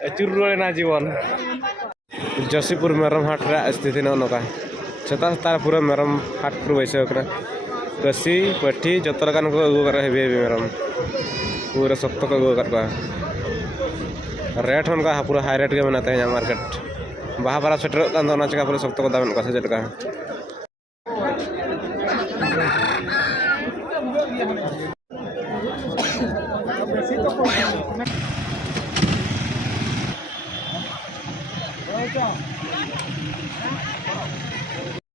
चुरुना जीवन जसीपुर मेरम हाट स्थिति नौका चेता तार पूरा मेरम हाट पूरा वैसे कसी पट्टी जो को अगू कर हेवी हेवी मेरम पूरा सख्त को अगू कर रेट उनका पूरा हाई रेट के बनाते हैं मार्केट बाहा बारा सेटर चेका पूरा सख्त को दाम उनका से चलका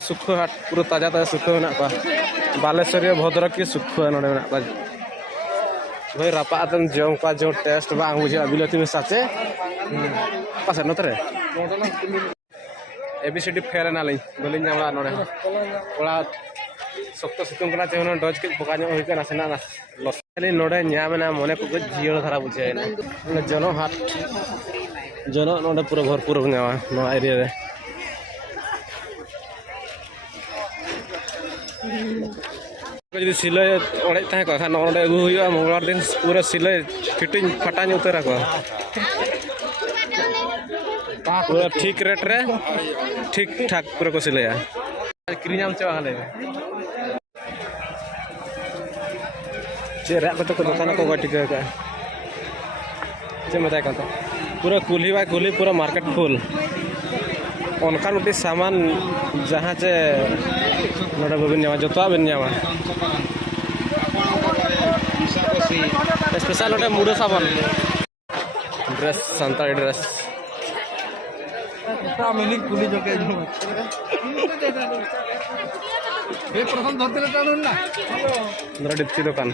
सुखो हाट पूरा ताजा ताजा सुखो में बालेश्वर भद्रक की सुखो भाई रापा जम का जो टेस्ट बांग बुझे बिलती में साचे पास नतरे एबीसीडी फेर ना ली बोली नामा नोड़े ओड़ा सख्त सितुंग कना तेहन डज के पका जो होइकना सेना लसली नोड़े न्यामेना मने को जियड़ धारा बुझे जनो हाट जनो नोड़े पूरा भरपूर न्यावा नो एरिया रे जी सिलाई ओड़े खान नोड़े अगू हुआ मंगलवार दिन पूरा सिलाई फिटिंग फटान उतरा को पूरा ठीक रेट रे ठीक ठाक पूरा को सिलाया क्रीम चाहे चे रैप तो दुकान को टिका चे मजा का पूरा कुली बाय कुली पूरा मार्केट फुल उनका मिट्टी सामान जहाँ चे नोड़ा बबिन जामा जो तो बिन जामा स्पेशल नोटे मुड़ो सामान ड्रेस संताली ड्रेस मिली कुली जो के एक प्रथम धरते लेता ना नोड़ा डिप्टी दुकान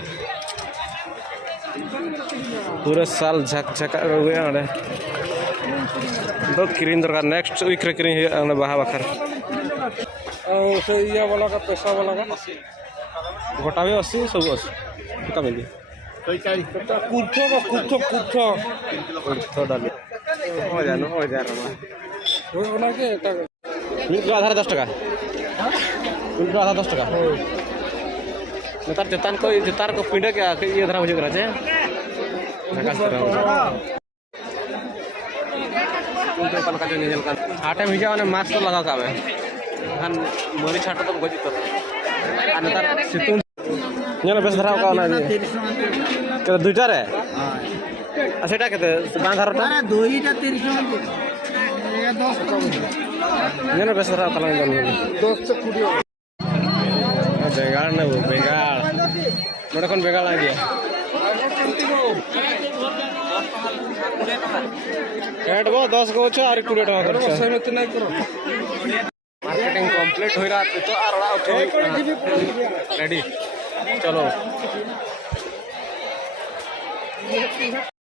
पूरा साल झक झक हो गया ना दो क्रीम दरकार नेक्स्ट वीक रे क्रीम है बाहा बखर से या वाला का पैसा वाला का गोटा भी 80 सब 80 कितना मिली कोई काई कुर्थो डाली हो जानो हो जा रहा है ओना के मिनट का आधार 10 टका मिनट का आधार 10 टका नतार चेतान को चेतार को पिंडे के ये धरा बुझे करा छे ढाका तरह कल का निजल का आटे में जाने मास्क तो लगा का है खान मरी छाटा तो गजित आ नतार सितुं नेल बेस धराव का ना के दुइटा रे आ सेटा केते बां धरटा अरे दुइटा 30 ये 10 नेल बेस धराव का ना 10 से 20 बेगाड़ ना वो बेगाड़ नोडे कोन बेगाड़ आ गया एट वो 10 को छ और 20 टका कर सहमत नहीं करो मार्केटिंग कंप्लीट हो रहा तो आरड़ा उठे रेडी चलो